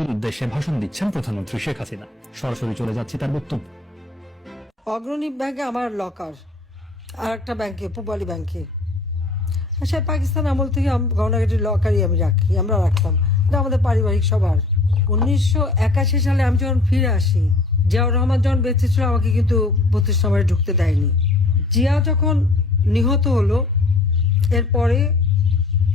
জাতির উদ্দেশ্যে ভাষণ দিচ্ছেন প্রধানমন্ত্রী শেখ হাসিনা। সরাসরি চলে যাচ্ছে তার বক্তব্য। অগ্রণী ব্যাংকে আমার লকার, আর একটা ব্যাংকে পূবালী ব্যাংকে, সে পাকিস্তান আমল থেকে গহনাগাটির লকারই আমরা রাখতাম। এটা আমাদের পারিবারিক সবার। 1981 সালে আমি যখন ফিরে আসি, জিয়াউর রহমান যখন বেঁচে ছিল আমাকে কিন্তু 32 নম্বরে ঢুকতে দেয়নি। জিয়া যখন নিহত হলো, এরপরে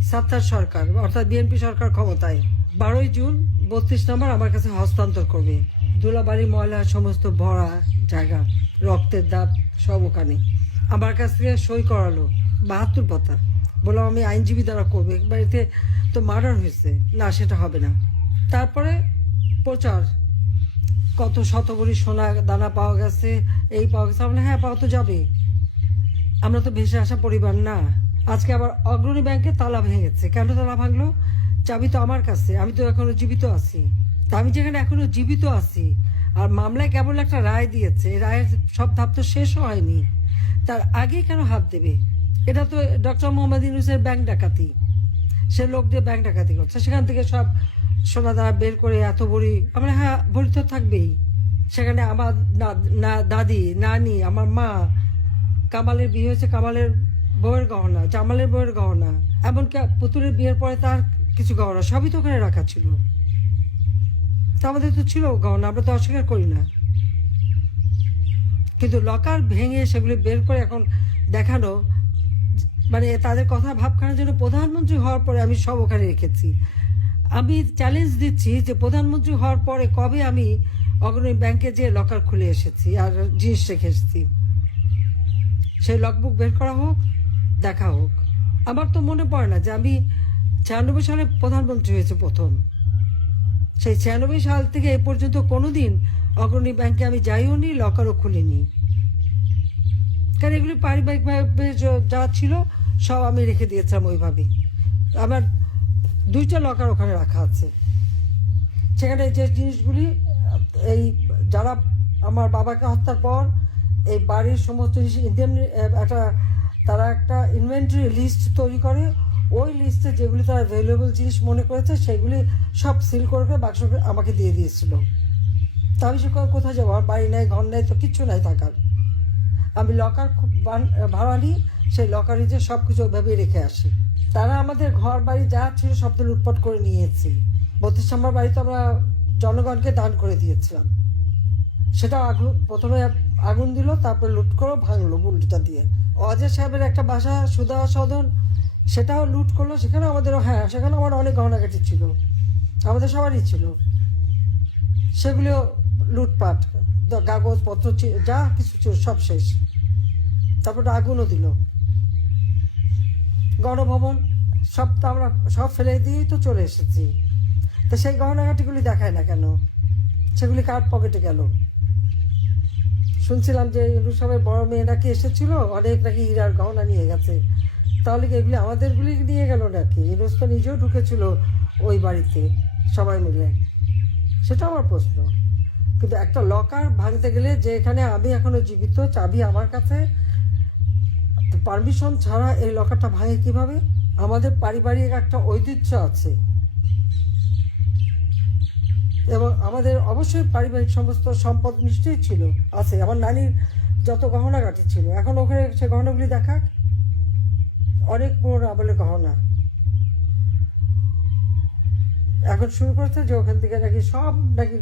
সাত্তার সরকার অর্থাৎ বিএনপি সরকার ক্ষমতায় 12 জুন 32 নম্বর আমার কাছে হস্তান্তর করবে। ধুলাবাড়ি ময়লা সমস্ত ভরা জায়গা, রক্তের দাগ সব ওখানে। আমার কাছ থেকে সই করালো 72 পাতা। বললাম আমি আইনজীবী দ্বারা করবো, বাড়িতে তো মার্ডার হয়েছে, না সেটা হবে না। তারপরে প্রচার, কত শতভরি সোনা দানা পাওয়া গেছে, এই পাওয়া গেছে। আমরা হ্যাঁ, পাওয়া তো যাবে, আমরা তো ভেসে আসা পরিবার না। আজকে আবার অগ্রণী ব্যাংকে তালা ভেঙেছে। কেন তালা ভাঙলো? চাবি তো আমার কাছে, আমি তো এখনো জীবিত আছি। তা আমি যেখানে এখনো জীবিত আছি আর মামলায় কেবল একটা রায় দিয়েছে, এই রায়ের সব ধাপ তো শেষ হয়নি, তার আগেই কেন হাত দেবে? এটা তো ডক্টর মোহাম্মদ ইউনূসের ব্যাংক ডাকাতি। সে লোক দিয়ে ব্যাংক ডাকাতি করছে, সেখান থেকে সব সোনা দানা বের করে এত ভরি। আমরা হ্যাঁ, ভরি তো থাকবেই। সেখানে আমার দাদি, নানি, আমার মা, কামালের বিয়ে হয়েছে, কামালের বউয়ের গহনা, জামালের বউয়ের গহনা, এমনকি পুতুলের বিয়ের পরে তার কিছু গহনা সবই তো ওখানে রাখা ছিল। তা আমাদের তো ছিল গহনা, আমরা তো অস্বীকার করি না। কিন্তু লকার ভেঙে সেগুলি বের করে এখন দেখানো, মানে তাদের কথা ভাবখানার জন্য প্রধানমন্ত্রী হওয়ার পরে আমি সব ওখানে রেখেছি। আমি চ্যালেঞ্জ দিচ্ছি যে প্রধানমন্ত্রী হওয়ার পরে কবে আমি অগ্রণী ব্যাংকে যে লকার খুলে এসেছি আর জিনিস রেখে এসেছি, সেই লগবুক বের করা হোক, দেখা হোক। আমার তো মনে পড়ে না যে আমি 96 সালে প্রধানমন্ত্রী হয়েছে প্রথম। সেই 96 সাল থেকে এ পর্যন্ত কোনোদিন অগ্রণী ব্যাংকে আমি যাইও নি, লকারও খুলিনি। কারণ এগুলি পারিবারিকভাবে যা ছিল সব আমি রেখে দিয়েছিলাম ওইভাবেই। আমার 2টা লকার ওখানে রাখা আছে। সেখানে যে জিনিসগুলি, এই যারা আমার বাবাকে হত্যার পর এই বাড়ির সমস্ত জিনিস তারা একটা ইনভেন্টরি লিস্ট তৈরি করে, ওই লিস্টে যেগুলি তারা ভ্যালুয়েবল জিনিস মনে করেছে সেগুলি সব সিল করে বাক্স আমাকে দিয়ে দিয়েছিল। তা আমি সে কোথায় যাবো? আমার বাড়ি নেই, ঘর নেই, তো কিচ্ছু নাই থাকার। আমি লকার ভাড়া নিই, সেই লকারে যে সব কিছু ওইভাবে রেখে আসি। তারা আমাদের ঘর বাড়ি যা ছিল সব তো লুটপাট করে নিয়েছি। 32 নম্বর বাড়ি তো আমরা জনগণকে দান করে দিয়েছিলাম। সেটা প্রথমে আগুন দিল, তারপরে লুট করে ভাঙলো বুলডোজার দিয়ে। অজয় সাহেবের একটা বাসা সুধা সদন, সেটাও লুট করলো। সেখানে আমাদেরও, হ্যাঁ, সেখানে আমার অনেক গহনাগাটি ছিল, আমাদের সবারই ছিল। সেগুলিও লুটপাট, কাগজপত্র যা কিছু ছিল সব শেষ। তারপরে আগুনও দিল। গণভবন সব তো আমরা সব ফেলে দিয়েই তো চলে এসেছি। তো সেই গহনাগাটিগুলি দেখায় না কেন? সেগুলি কার পকেটে গেল? শুনছিলাম যে ইউনূস সাহেবের বড় মেয়ে নাকি এসেছিল, অনেক নাকি হীরার গহনা নিয়ে গেছে। তাহলে কি এগুলি আমাদেরগুলি নিয়ে গেল নাকি? ইউনূস তো নিজেও ঢুকেছিল ওই বাড়িতে সবাই মিলে, সেটা আমার প্রশ্ন। কিন্তু একটা লকার ভাঙতে গেলে, যে এখানে আমি এখনো জীবিত, চাবি আমার কাছে, পারমিশন ছাড়া এই লকারটা ভাঙে কিভাবে? আমাদের পারিবারিক একটা ঐতিহ্য আছে এবং আমাদের অবশ্যই পারিবারিক সমস্ত সম্পদ নিশ্চয়ই ছিল, আছে। আমার নানির যত গহনাগাটি ছিল, এখন ওখানে সে গহনাগুলি দেখাক, অনেক পুরোনো আমলের গহনা। এখন শুরু করছে যে ওখান থেকে নাকি সব নাকি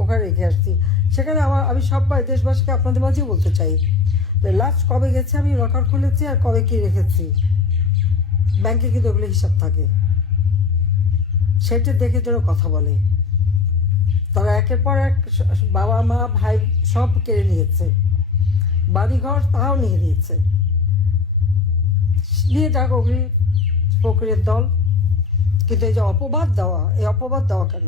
ওখানে রেখে আসছি। সেখানে আমি সবাই দেশবাসীকে আপনাদের মাঝেই বলতে চাই, লাস্ট কবে গেছে আমি লকার খুলেছি আর কবে কি রেখেছি, ব্যাংকে কিন্তু ওগুলো হিসাব থাকে। সেটা দেখে যেন কথা বলে। তারা একের পর এক বাবা মা ভাই সব কেড়ে নিয়েছে, বাড়িঘর তাও নিয়ে নিয়েছে। নিয়ে যাক ওগুলি ফকিরের দল। কিন্তু এই যে অপবাদ দেওয়া, এই অপবাদ দেওয়া কেন?